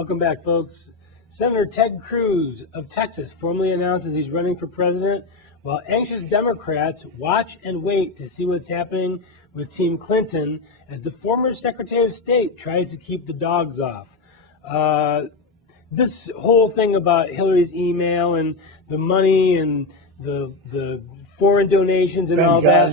Welcome back, folks. Senator Ted Cruz of Texas formally announces he's running for president, while anxious Democrats watch and wait to see what's happening with Team Clinton as the former Secretary of State tries to keep the dogs off. This whole thing about Hillary's email and the money and the foreign donations and all that,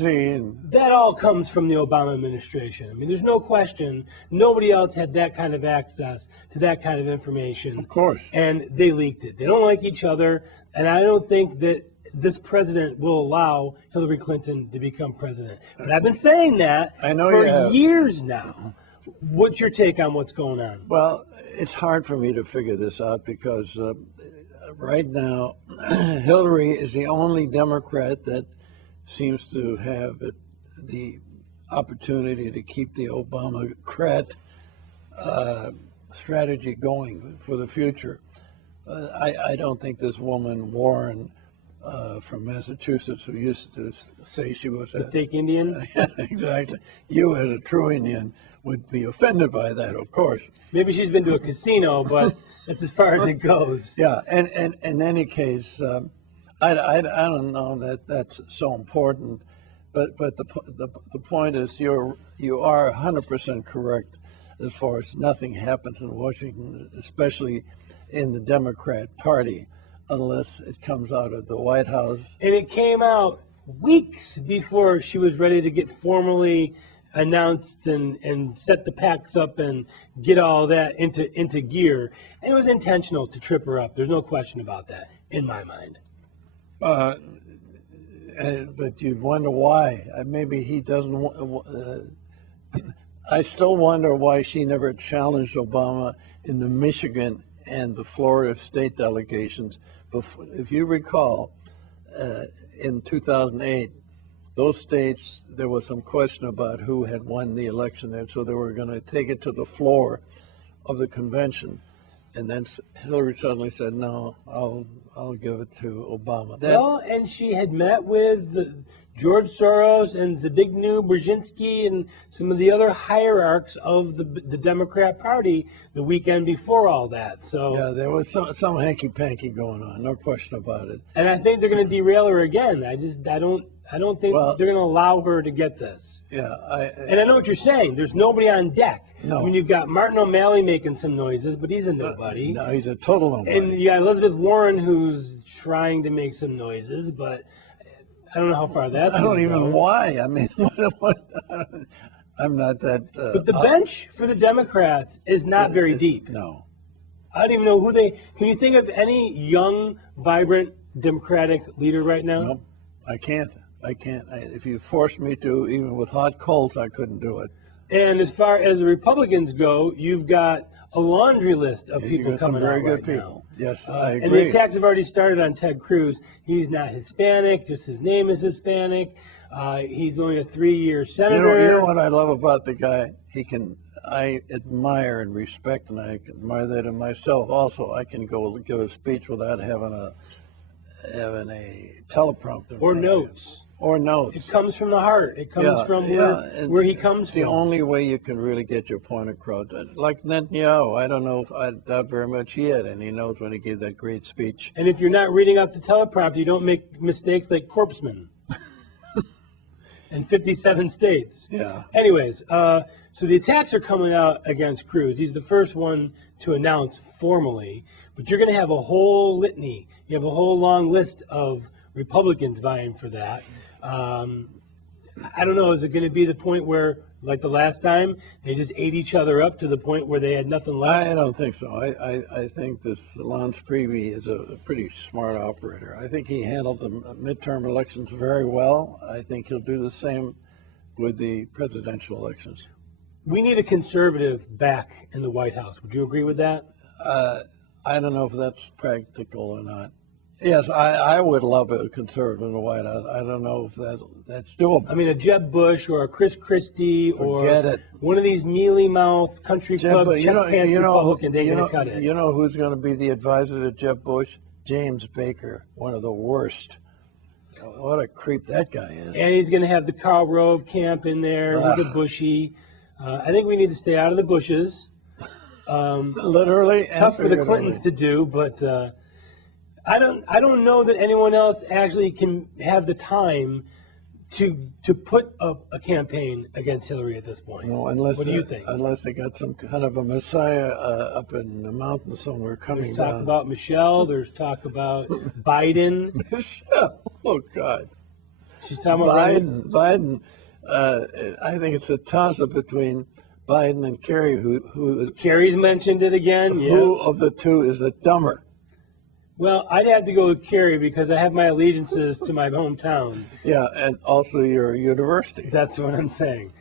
that all comes from the Obama administration. I mean, there's no question. Nobody else had that kind of access to that kind of information. Of course. And they leaked it. They don't like each other, and I don't think that this president will allow Hillary Clinton to become president. But I've been saying that for years now. What's your take on what's going on? Well, it's hard for me to figure this out because right now, Hillary is the only Democrat that seems to have the opportunity to keep the Obama-crat strategy going for the future. I don't think this woman, Warren, from Massachusetts, who used to say she was a fake Indian? Exactly. You, as a true Indian, would be offended by that, of course. Maybe she's been to a casino, but that's as far as it goes. Yeah, and in any case, I don't know that that's so important, but the point is you are 100% correct as far as nothing happens in Washington, especially in the Democrat Party, unless it comes out of the White House. And it came out weeks before she was ready to get formally announced and set the packs up and get all that into gear. And it was intentional to trip her up. There's no question about that, in my mind. But you'd wonder why. Maybe he doesn't. I still wonder why she never challenged Obama in the Michigan and the Florida state delegations. If you recall, in 2008, those states, there was some question about who had won the election there, so they were going to take it to the floor of the convention. And then Hillary suddenly said, no, I'll give it to Obama. Well, and she had met with George Soros and Zbigniew Brzezinski and some of the other hierarchs of the Democrat Party the weekend before all that. So yeah, there was some hanky-panky going on, no question about it. And I think they're going to derail her again. I don't think they're going to allow her to get this. Yeah, and I know what you're saying. There's nobody on deck. No. I mean, you've got Martin O'Malley making some noises, but he's a nobody. No, he's a total nobody. And you got Elizabeth Warren, who's trying to make some noises, but I don't know how far that's. I don't even know why. I mean, I'm not that. But the bench for the Democrats is not very deep. No. I don't even know who they. Can you think of any young, vibrant Democratic leader right now? No, I can't. If you forced me to, even with hot coals, I couldn't do it. And as far as the Republicans go, you've got a laundry list of people coming out very good right people. now. Yes, I agree. And the attacks have already started on Ted Cruz. He's not Hispanic, just his name is Hispanic. He's only a 3-year senator. You know what I love about the guy? I admire and respect, and I admire that in myself also. I can go give a speech without having a teleprompter. Or notes. Or notes. It comes from the heart. It comes from where he comes from. The only way you can really get your point across. Like Netanyahu, I don't know if I doubt very much he had any notes when he gave that great speech. And if you're not reading off the teleprompter, you don't make mistakes like Corpsman. In 57 states. Yeah. Anyways, so the attacks are coming out against Cruz. He's the first one to announce formally, but you're going to have a whole litany. You have a whole long list of Republicans vying for that. I don't know, is it going to be the point where, like the last time, they just ate each other up to the point where they had nothing left? I don't think so. I think this Lance Priebe is a pretty smart operator. I think he handled the midterm elections very well. I think he'll do the same with the presidential elections. We need a conservative back in the White House. Would you agree with that? I don't know if that's practical or not. Yes, I would love a conservative in the White House. I don't know if that's doable. I mean, a Jeb Bush or a Chris Christie or one of these mealy-mouthed country club check-pants Republicans ain't going to cut it. You know who's going to be the advisor to Jeb Bush? James Baker, one of the worst. What a creep that guy is. And he's going to have the Karl Rove camp in there with the Bushy. I think we need to stay out of the bushes. Literally, and Tough for the figuratively. Clintons to do, but I don't know that anyone else actually can have the time to put up a campaign against Hillary at this point. No, unless What do you think? Unless they got some kind of a messiah up in the mountains somewhere coming There's talk down. about Michelle. There's talk about Biden. Oh God, She's talking about running. Biden. I think it's a toss-up between Biden and Kerry. Who Kerry's mentioned it again. Yeah. who of the two is the dumber? Well, I'd have to go with Kerry because I have my allegiances to my hometown. Yeah, and also your university. That's what I'm saying.